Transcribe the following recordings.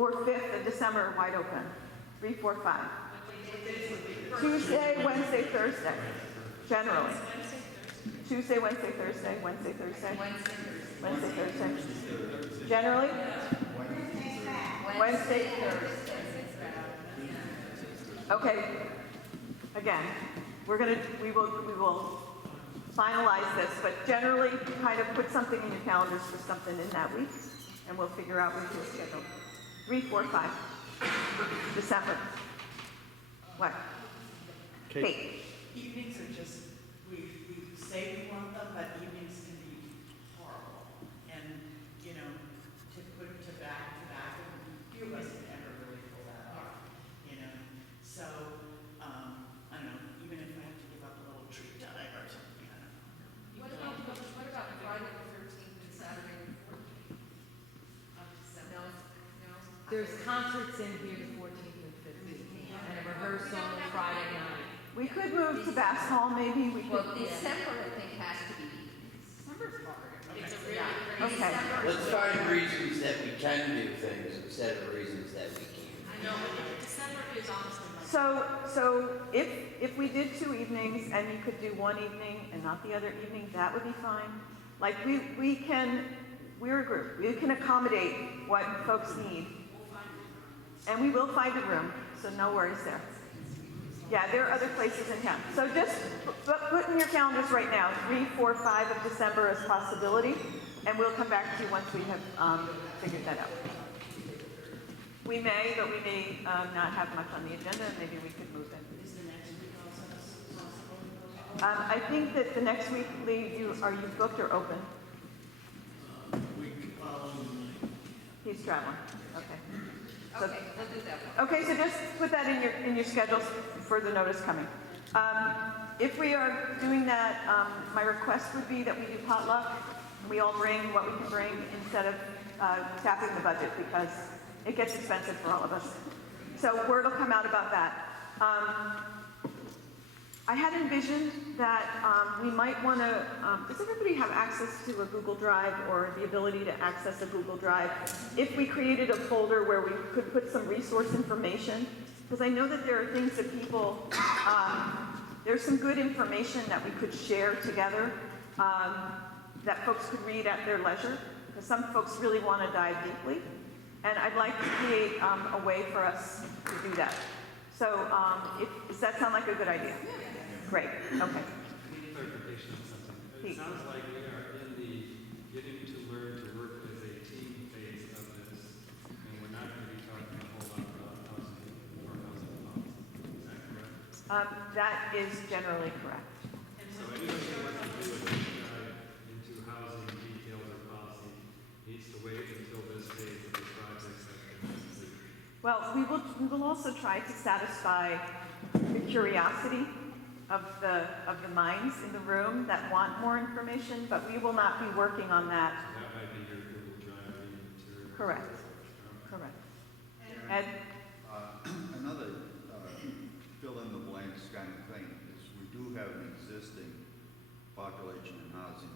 or 5th of December wide open. 3, 4, 5. Tuesday, Wednesday, Thursday, generally. Tuesday, Wednesday, Thursday, Wednesday, Thursday. Wednesday, Thursday. Generally? Wednesday, Thursday. Okay. Again, we will finalize this, but generally kind of put something in your calendars for something in that week, and we'll figure out what your schedule. 3, 4, 5. December. What? Kate. Evenings are just, we say we want them, but evenings can be horrible. And, you know, to put them to back, and few of us can never really pull that off, you know. So, I don't know, even if I have to give up a little treat time or something, I don't know. What about Friday the 13th and Saturday the 14th of December? No. There's concerts in here the 14th and 15th, and a rehearsal on Friday night. We could move to Bass Hall, maybe. We could. Well, December, I think, has to be. December's hard. It's a really Okay. Let's find reasons that we can do things instead of reasons that we can't. I know, but December is honestly. So if we did 2 evenings and you could do 1 evening and not the other evening, that would be fine. Like we're a group. We can accommodate what folks need. And we will find a room, so no worries there. Yeah, there are other places in town. So just put in your calendars right now, 3, 4, 5 of December as possibility, and we'll come back to you once we have figured that out. We may, but we may not have much on the agenda, and maybe we could move it. Is the next week also possible? I think that the next week, Lee, are you booked or open? Week following. He's traveling. Okay. So, Okay, we'll do that one. okay, so just put that in your schedules for the notice coming. If we are doing that, my request would be that we do potluck. We all bring what we can bring instead of tapping the budget because it gets expensive for all of us. So word will come out about that. I had envisioned that we might want to, does everybody have access to a Google Drive or the ability to access a Google Drive? If we created a folder where we could put some resource information, because I know that there are things that people, there's some good information that we could share together that folks could read at their leisure, because some folks really want to dive deeply. And I'd like to create a way for us to do that. So does that sound like a good idea? Great, okay. Clarification on something. Please. It sounds like we are in the getting to learn to work as a team phase of this, and we're not going to be talking a whole lot about housing or housing policy. Is that correct? That is generally correct. So anybody who wants to do a deep dive into housing details or policy needs to wait until this phase of the project has been completed. Well, we will also try to satisfy the curiosity of the minds in the room that want more information, but we will not be working on that. So that might be your Google Drive reading material. Correct. Correct. Ed? Another fill-in-the-blanks kind of thing is we do have an existing population and housing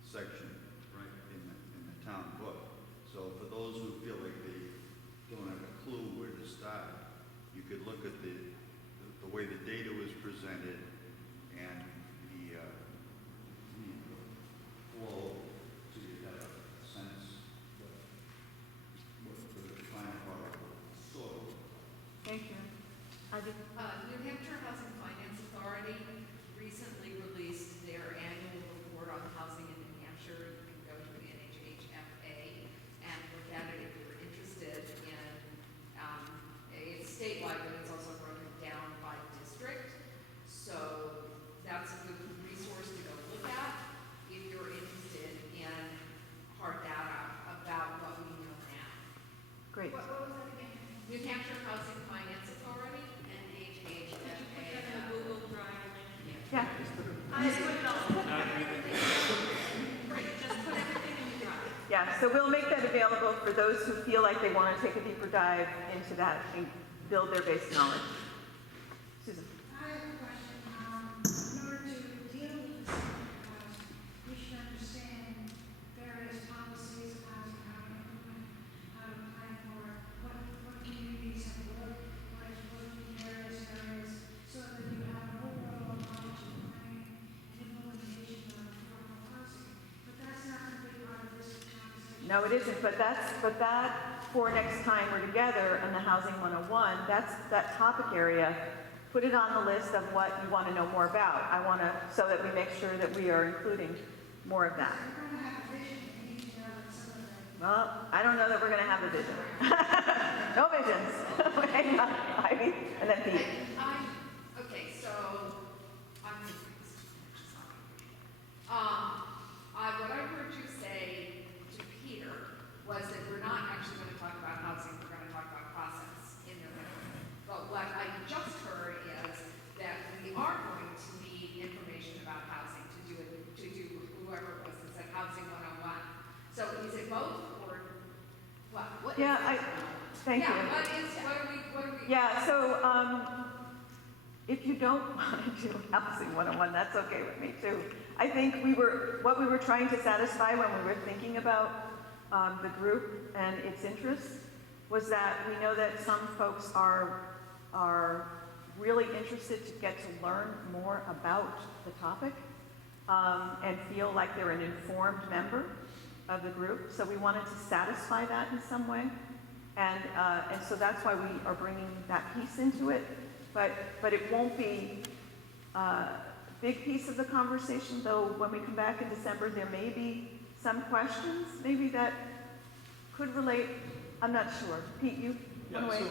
section Right. in the town book. So for those who feel like they don't have a clue where to start, you could look at the way the data was presented and the flow, so you have a sense what the final product was. So, Thank you. Ivy? New Hampshire Housing Finance Authority recently released their annual report on housing in New Hampshire. You can go to NHHFA and look at it if you're interested in, it's statewide, but it's also broken down by district. So that's a good resource to go look at if you're interested in hard data about what we know now. Great. What was that again? New Hampshire Housing Finance Authority, NHHFA. Google Drive link. Yeah. Yeah, so we'll make that available for those who feel like they want to take a deeper dive into that and build their base knowledge. Susan? I have a question. In order to deal with this, we should understand various policies of housing, how to implement, how to plan for it, what No, it isn't, but that, for next time we're together in the Housing 101, that's that topic area, put it on the list of what you want to know more about. I want to, so that we make sure that we are including more of that. We're going to have a vision, and you need to know what some of the Well, I don't know that we're going to have a vision. No visions. Hang on, Ivy, and then Pete. Okay, so, I'm confused. What I heard you say to Peter was that we're not actually going to talk about housing, we're going to talk about process in November. But what I just heard is that we are going to need information about housing to do whoever it was that said Housing 101. So is it both or what? What is Yeah, it? thank you. Yeah, what are we? Yeah, so if you don't want to do Housing 101, that's okay with me too. I think what we were trying to satisfy when we were thinking about the group and its interests was that we know that some folks are really interested to get to learn more about the topic and feel like they're an informed member of the group. So we wanted to satisfy that in some way. And so that's why we are bringing that piece into it. But it won't be a big piece of the conversation, though when we come back in December, there may be some questions maybe that could relate. I'm not sure. Pete, you? Yeah, one way? so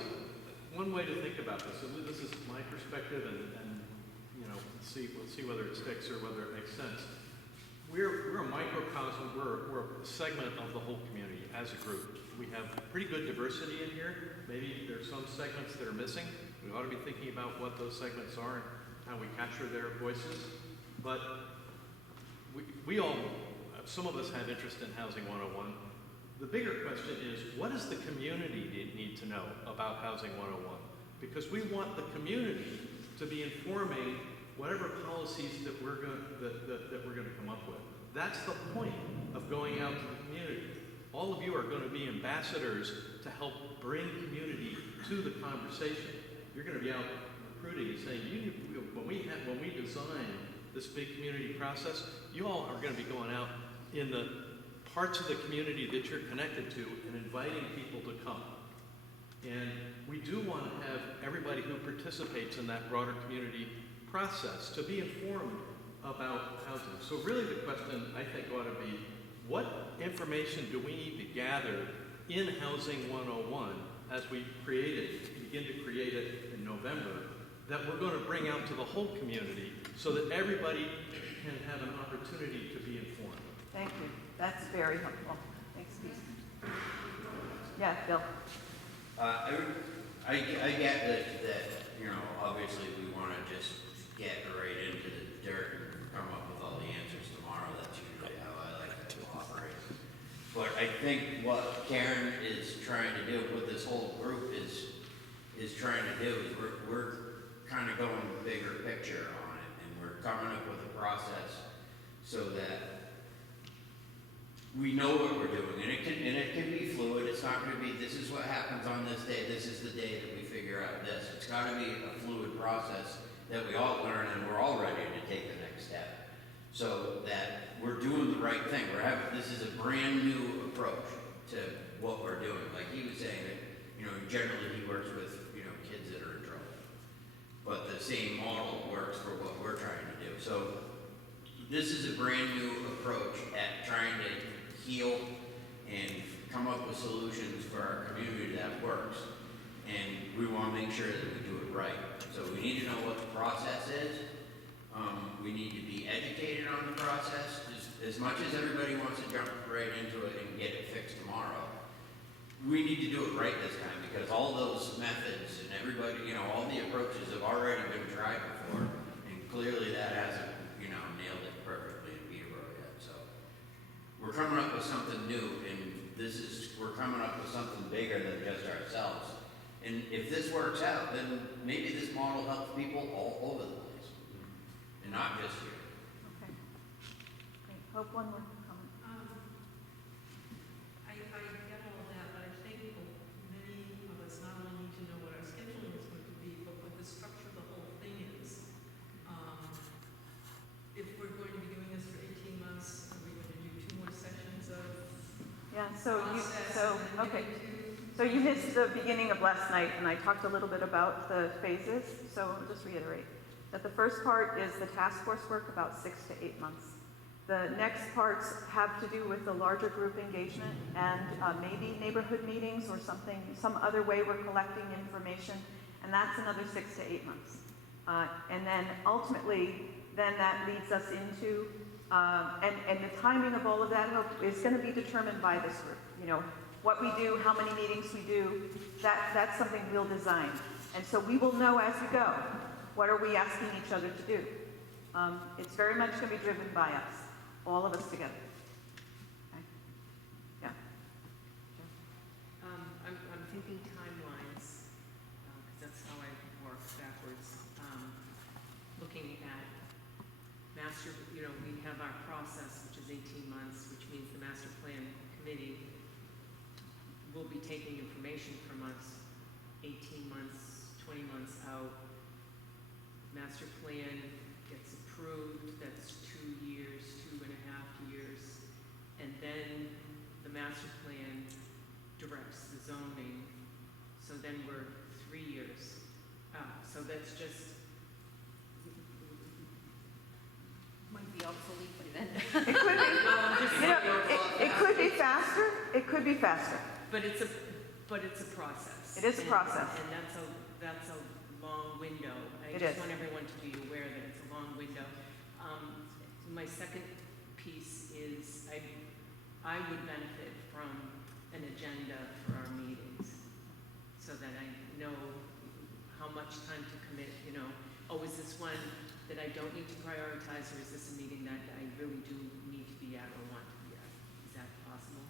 one way to think about this, and this is my perspective, and you know, we'll see whether it sticks or whether it makes sense. We're a microcosm, we're a segment of the whole community as a group. We have pretty good diversity in here. Maybe there's some segments that are missing. We ought to be thinking about what those segments are and how we capture their voices. But we all, some of us have interest in Housing 101. The bigger question is, what does the community need to know about Housing 101? Because we want the community to be informing whatever policies that we're going to come up with. That's the point of going out to the community. All of you are going to be ambassadors to help bring community to the conversation. You're going to be out recruiting and saying, when we design this big community process, you all are going to be going out in the parts of the community that you're connected to and inviting people to come. And we do want to have everybody who participates in that broader community process to be informed about housing. So really the question, I think, ought to be, what information do we need to gather in Housing 101 as we begin to create it in November, that we're going to bring out to the whole community so that everybody can have an opportunity to be informed? Thank you. That's very helpful. Thanks, Pete. Yeah, Bill. I get that, you know, obviously we want to just get right into the dirt and come up with all the answers tomorrow. That's usually how I like to operate. But I think what Karen is trying to do, what this whole group is trying to do, is we're kind of going bigger picture on it, and we're coming up with a process so that we know what we're doing, and it can be fluid. It's not going to be, this is what happens on this day, this is the day that we figure out this. It's got to be a fluid process that we all learn and we're all ready to take the next step, so that we're doing the right thing. This is a brand new approach to what we're doing. Like he was saying that, you know, generally he works with, you know, kids that are in trouble, but the same model works for what we're trying to do. So this is a brand new approach at trying to heal and come up with solutions for our community that works. And we want to make sure that we do it right. So we need to know what the process is. We need to be educated on the process. As much as everybody wants to jump right into it and get it fixed tomorrow, we need to do it right this time, because all those methods and everybody, you know, all the approaches have already been tried before, and clearly that hasn't, you know, nailed it perfectly in Peterborough yet. So we're coming up with something new, and we're coming up with something bigger than just ourselves. And if this works out, then maybe this model helps people all over the place, and not just here. Okay. Great. Hope one more comment. I get all of that, but I think many of us not only need to know what our scheduling is going to be, but what the structure of the whole thing is. If we're going to be doing this for 18 months, are we going to do 2 more sessions of Yes. so you, process so, and then okay. get into- So you missed the beginning of last night, and I talked a little bit about the phases, so I'll just reiterate. That the first part is the task force work, about 6 to 8 months. The next parts have to do with the larger group engagement and maybe neighborhood meetings or something, some other way we're collecting information, and that's another 6 to 8 months. And then ultimately, then that leads us into, and the timing of all of that is going to be determined by this group. You know, what we do, how many meetings we do, that's something we'll design. And so we will know as we go, what are we asking each other to do? It's very much going to be driven by us, all of us together. Okay? Yeah. I'm thinking timelines, because that's how I work backwards. Looking at master, you know, we have our process, which is 18 months, which means the master plan committee will be taking information from us 18 months, 20 months out. Master plan gets approved, that's 2 years, 2.5 years. And then the master plan directs the zoning, so then we're 3 years out. So that's just, Might be obsolete by then. It could be, you know, it could be faster, it could be faster. but it's a process. It is a process. And that's a long window. I It just is. want everyone to be aware that it's a long window. My second piece is I would benefit from an agenda for our meetings so that I know how much time to commit, you know. Oh, is this one that I don't need to prioritize, or is this a meeting that I really do need to be at or want to be at? Is that possible?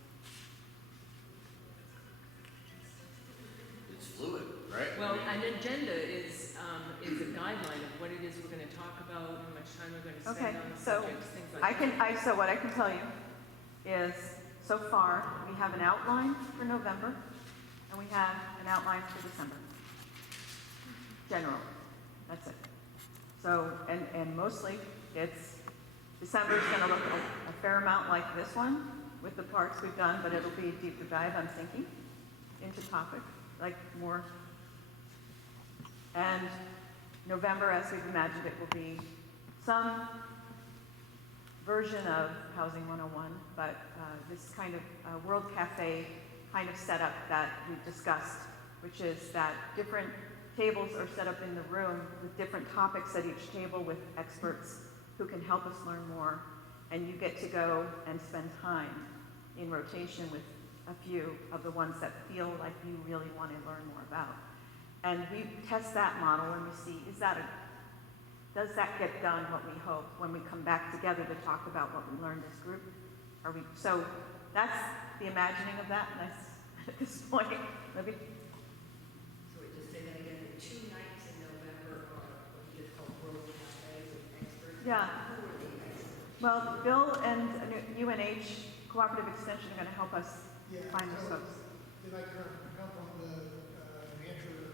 It's fluid, right? Well, an agenda is a guideline of what it is we're gonna talk about, how much time we're gonna Okay, spend on the so subjects, things like that. so what I can tell you is, so far, we have an outline for November, and we have an outline for December. General, that's it. So, and mostly, it's, December's gonna look a fair amount like this one, with the parts we've done, but it'll be a deeper dive, I'm thinking, into topic, like more. And November, as we've imagined it, will be some version of Housing 101, but this kind of World Cafe kind of setup that we've discussed, which is that different tables are set up in the room with different topics at each table with experts who can help us learn more, and you get to go and spend time in rotation with a few of the ones that feel like you really want to learn more about. And we test that model and we see, does that get done what we hope when we come back together to talk about what we learned as a group? So that's the imagining of that, and that's at this point. Libby? So we just say that again, the 2 nights in November are what you just call World Cafe with experts. Yeah. Who are the experts? Well, Bill and UNH Cooperative Extension are going to help us find those folks. Did I count on the New Hampshire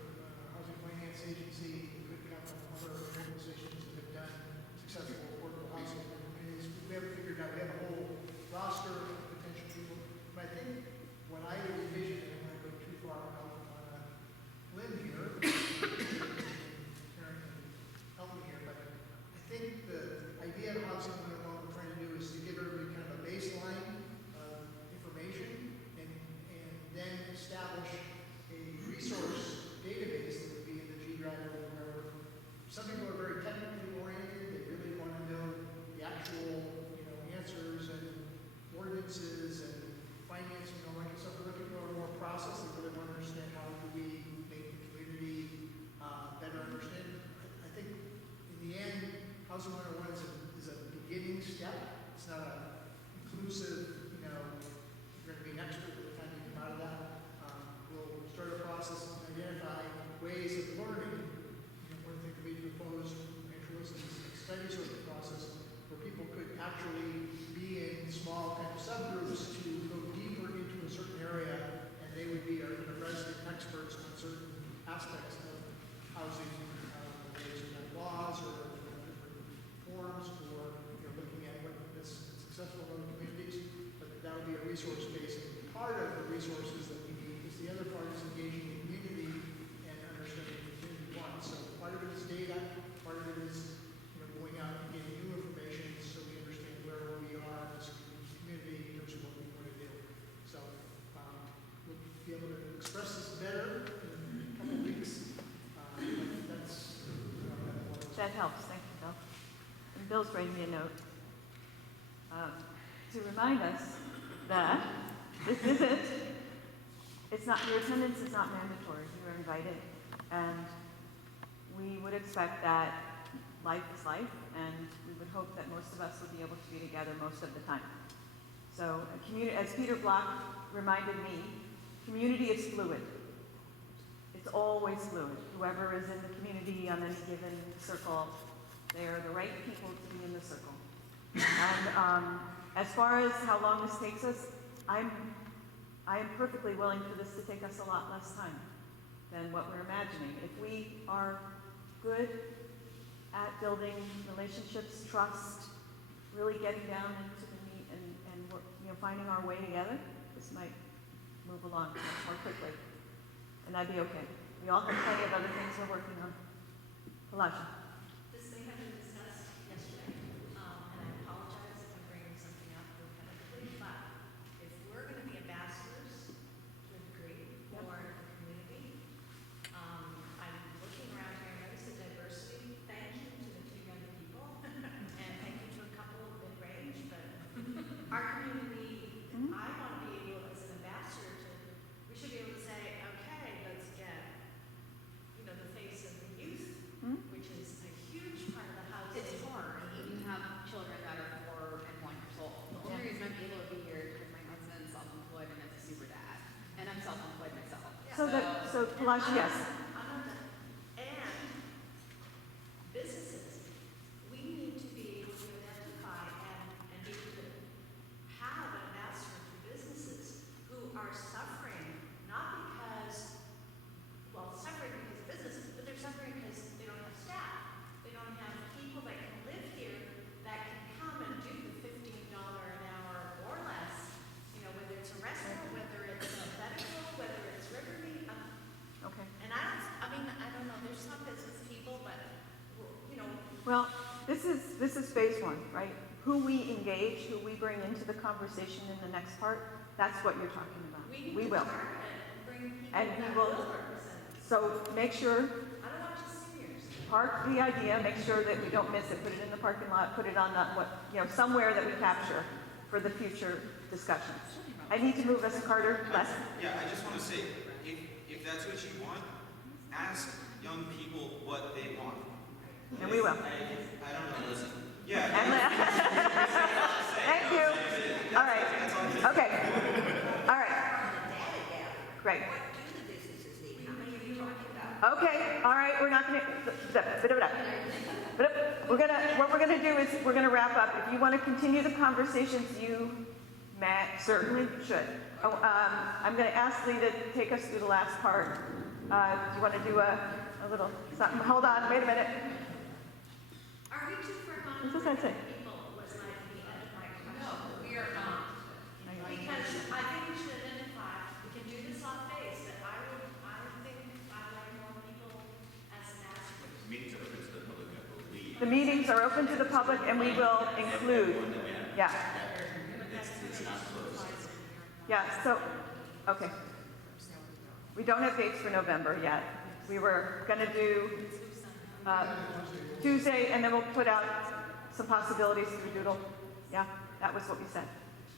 Housing Finance Agency? We could count on other organizations that have done successful affordable housing. We haven't figured out, we have a whole roster of potential people. But I think what I would envision, I don't want to go too far out on a limb here, Karen can help me here, but I think the idea of housing, what we're trying to do is to give everybody kind of a baseline of information and then establish a resource database that would be in the G Drive or wherever. Some people are very technically oriented, they really want to know the actual, answers and ordinances and financing and all that kind of stuff. We're looking for more process, they really want to understand how do we make the community better understand. I think in the end, Housing 101 is a beginning step. It's not an inclusive, you're going to be an expert by the time you come out of that. We'll start a process and identify ways of learning. One thing could be to propose, is a study sort of process where people could actually be in small kind of subgroups to go deeper into a certain area, and they would be our resident experts on certain aspects of housing, whether it's laws or different forms, or looking at what is successful in communities. But that would be a resource base. And part of the resources that we need, because the other part is engaging the community and understanding the community wants. So part of it is data, part of it is, going out and getting new information so we understand where we are as a community in terms of what we want to do. So we'll be able to express this better in a couple of weeks. That's That helps, thank you, Bill. And Bill's writing me a note to remind us that this isn't, it's not, your attendance is not mandatory, you are invited. And we would expect that life is life, and we would hope that most of us would be able to be together most of the time. So, as Peter Block reminded me, community is fluid. It's always fluid. Whoever is in the community on any given circle, they are the right people to be in the circle. And as far as how long this takes us, I am perfectly willing for this to take us a lot less time than what we're imagining. If we are good at building relationships, trust, really getting down into the meat and finding our way together, this might move along much more quickly. And that'd be okay. We all have plenty of other things we're working on. Elijah. This may have been discussed yesterday, and I apologize if I'm bringing something up repetitively, but if we're going to be ambassadors to a degree for the community, I'm looking around here, and notice the diversity. Thank you to the two young people, and thank you to a couple of mid-range, but our community, I want to be able, as an ambassador, we should be able to say, okay, let's get, the face of the youth, which is a huge part of the house. It's hard when you have children that are 4 and 1 years old. The only reason I'm able to be here is because my husband's self-employed and it's a super dad, and I'm self-employed myself. So Elijah, yes. I'm not done. And businesses, we need to be able to identify and be able to have an ambassador for businesses who are suffering, not because, suffering because of business, but they're suffering because they don't have staff. They don't have people that can live here that can come and do the $15 an hour or less, whether it's a restaurant, whether it's a medical, whether it's Rivermead. Okay. And I don't know, there's some business people, but, Well, this is phase 1, right? Who we engage, who we bring into the conversation in the next part, that's what you're talking about. we will. target and bring people And that we will. represent us. So make sure, I don't want just seniors. park the idea, make sure that we don't miss it, put it in the parking lot, put it on somewhere that we capture for the future discussions. I need to move us, Carter, less. Yeah, I just want to say, if that's what you want, ask young people what they want. And we will. I don't know, listen. Yeah. Thank you. All right. Okay. All right. Great. Okay. All right. We're not going to. What we're going to do is we're going to wrap up. If you want to continue the conversations, you certainly should. I'm going to ask Lee to take us through the last part. Do you want to do a little something? Hold on. Wait a minute. Are we too far gone? What does that say? People was like the end of my question. No, we are not. Because I think we should identify, we can do this off base, but I think I'd like more people as ambassadors. Meetings are open to the public, I believe. The meetings are open to the public, and we will include. Yeah. It's not closed. Yeah. So, okay. We don't have dates for November yet. We were going to do Tuesday, and then we'll put out some possibilities through Doodle. Yeah, that was what we said.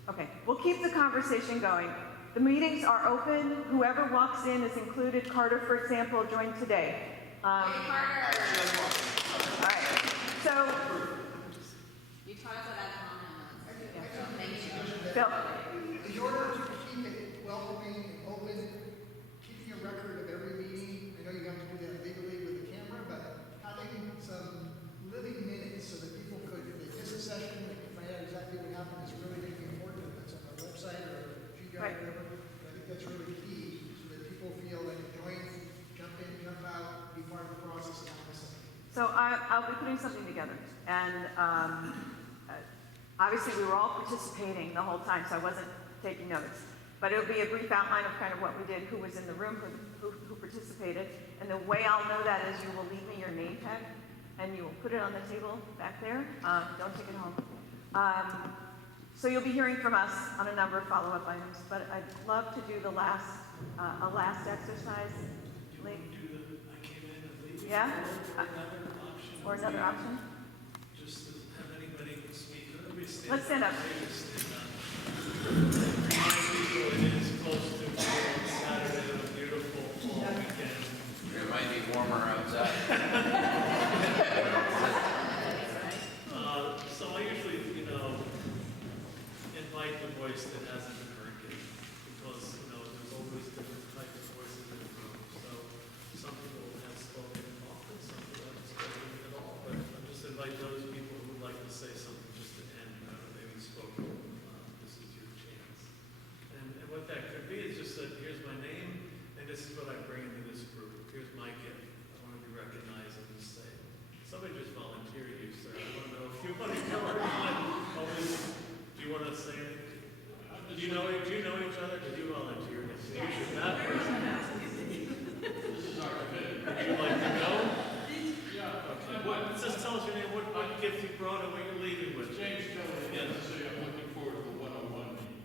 Okay, we'll keep the conversation going. The meetings are open. Whoever walks in is included. Carter, for example, joined today. Carter! All right. So, You taught us about that. Thank you. Bill. In order to keep it welcoming and open, keeping a record of every meeting, I know you have to do that legally with the camera, but having some living minutes so that people could, if they miss a session, they can find out exactly what happened is really going to be important, if it's on our website or G Drive or whatever. I think that's really key, so that people feel like join, jump in, jump out, be part of the process and not miss it. So I'll be putting something together, and obviously we were all participating the whole time, so I wasn't taking notes. But it'll be a brief outline of kind of what we did, who was in the room, who participated. And the way I'll know that is you will leave me your name tag, and you will put it on the table back there. Don't take it home. So you'll be hearing from us on a number of follow-up items, but I'd love to do a last exercise. Lee? Yeah? Or another option? Just to have anybody speak. Let's stand up. It is close to Saturday, a beautiful fall weekend. It might be warmer outside. So I usually, invite the voice that hasn't been heard yet, because, there's always different types of voices in the room. So some people have spoken often, some people haven't spoken at all, but I just invite those people who would like to say something just to end, maybe spoken. This is your chance. And what that could be is just that here's my name, and this is what I bring into this group. Here's my gift. I want to be recognized and just say, somebody just volunteer you, sir. I don't know if you want to go or not. Do you want to say anything? Do you know each other? Did you volunteer? Yes. You should not. This is our committee. Would you like to go? Yeah. Okay. Just tell us your name, what gift you brought, and what you're leaving with. James Kelly, Yes. I'm looking forward to the one-on-one meeting.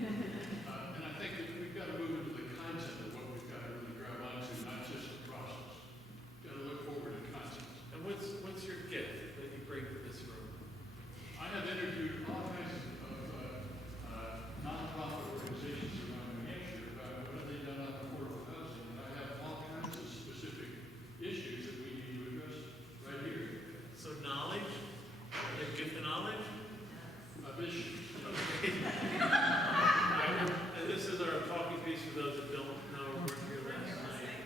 And I think that we've got to move into the content of what we've got to really grab onto, not just the process. Got to look forward to content. And what's your gift that you bring to this room? I have interviewed all kinds of nonprofit organizations around New Hampshire about what have they done on affordable housing, and I have all kinds of specific issues that we need to address right here. So knowledge, a gift of knowledge. Of issues. Okay. And this is our talking piece for those that don't know. We weren't here last night.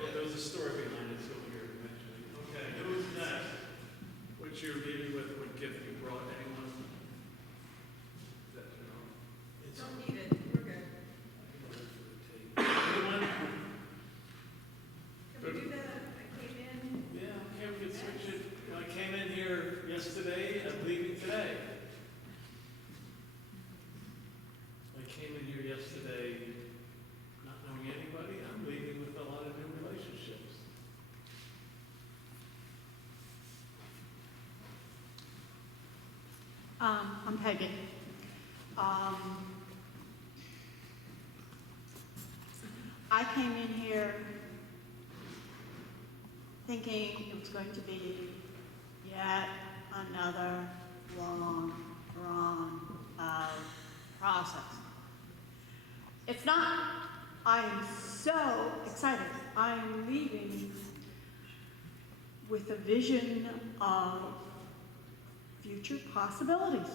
Well, there's a story behind it, so we'll hear it eventually. Okay, who's next? What you're leaving with, what gift you brought, anyone? That, it's Don't need it, we're good. anyone? Can we do that? I came in. Yeah, okay, we can switch it. I came in here yesterday, I'm leaving today. I came in here yesterday not knowing anybody, I'm leaving with a lot of new relationships. I'm Peggy. I came in here thinking it was going to be yet another long, drawn out process. It's not. I'm so excited. I'm leaving with a vision of future possibilities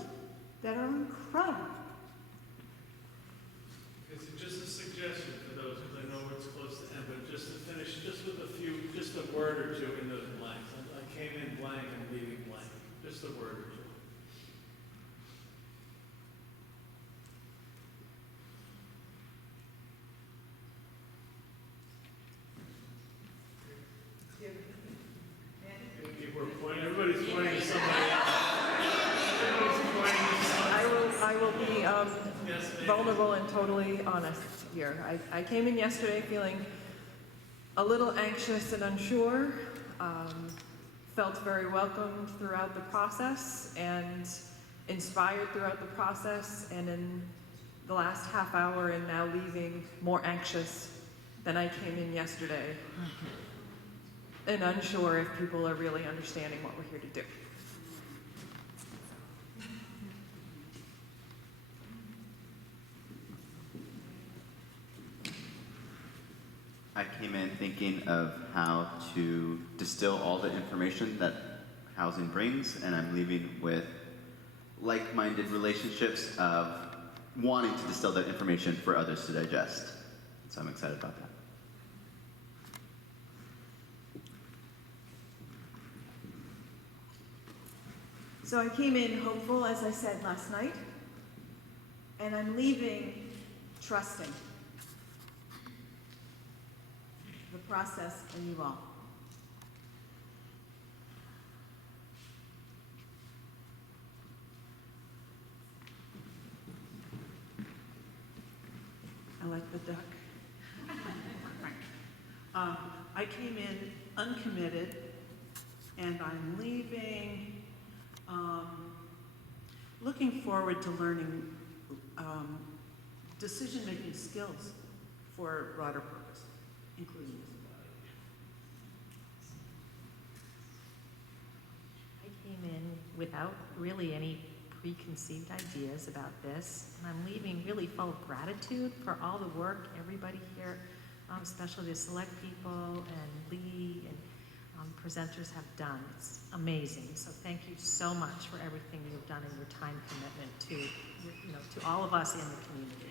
that are incredible. It's just a suggestion for those, because I know it's close to end, but just to finish, just with just a word or two in those blanks. I came in blank and leaving blank. Just a word or two. People are pointing, everybody's pointing to somebody else. Everybody's pointing to somebody. I will be Yes, ma'am. vulnerable and totally honest here. I came in yesterday feeling a little anxious and unsure, felt very welcomed throughout the process and inspired throughout the process, and in the last half hour and now leaving more anxious than I came in yesterday and unsure if people are really understanding what we're here to do. I came in thinking of how to distill all the information that housing brings, and I'm leaving with like-minded relationships of wanting to distill that information for others to digest. So I'm excited about that. So I came in hopeful, as I said last night, and I'm leaving trusting the process and you all. I came in uncommitted, and I'm leaving, looking forward to learning decision-making skills for a broader purpose, including this body. I came in without really any preconceived ideas about this, and I'm leaving really full of gratitude for all the work everybody here, especially the select people and Lee and presenters have done. It's amazing. So thank you so much for everything you've done and your time commitment to, you know, to all of us in the community.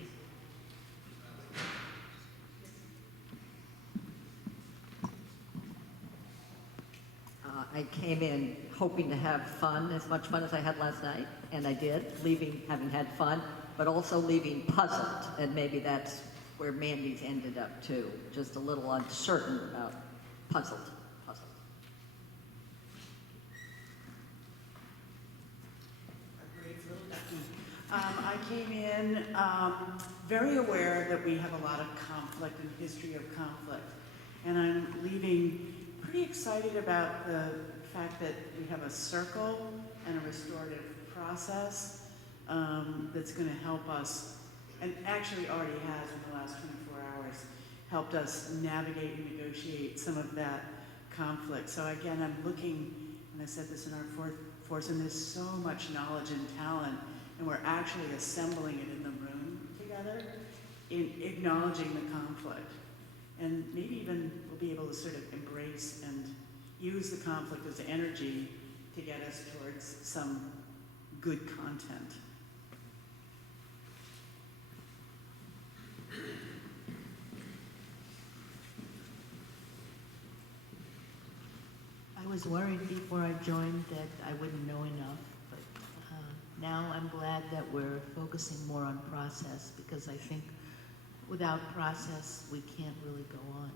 I came in hoping to have fun, as much fun as I had last night, and I did, leaving having had fun, but also leaving puzzled, and maybe that's where Mandy's ended up too, just a little uncertain about puzzled. I came in very aware that we have a lot of conflict and history of conflict. And I'm leaving pretty excited about the fact that we have a circle and a restorative process that's going to help us, and actually already has in the last 24 hours, helped us navigate and negotiate some of that conflict. So again, I'm looking, and I said this in our fourth force, and there's so much knowledge and talent, and we're actually assembling it in the room together, in acknowledging the conflict. And maybe even we'll be able to sort of embrace and use the conflict as energy to get us towards some good content. I was worried before I joined that I wouldn't know enough, but now I'm glad that we're focusing more on process, because I think without process we can't really go on.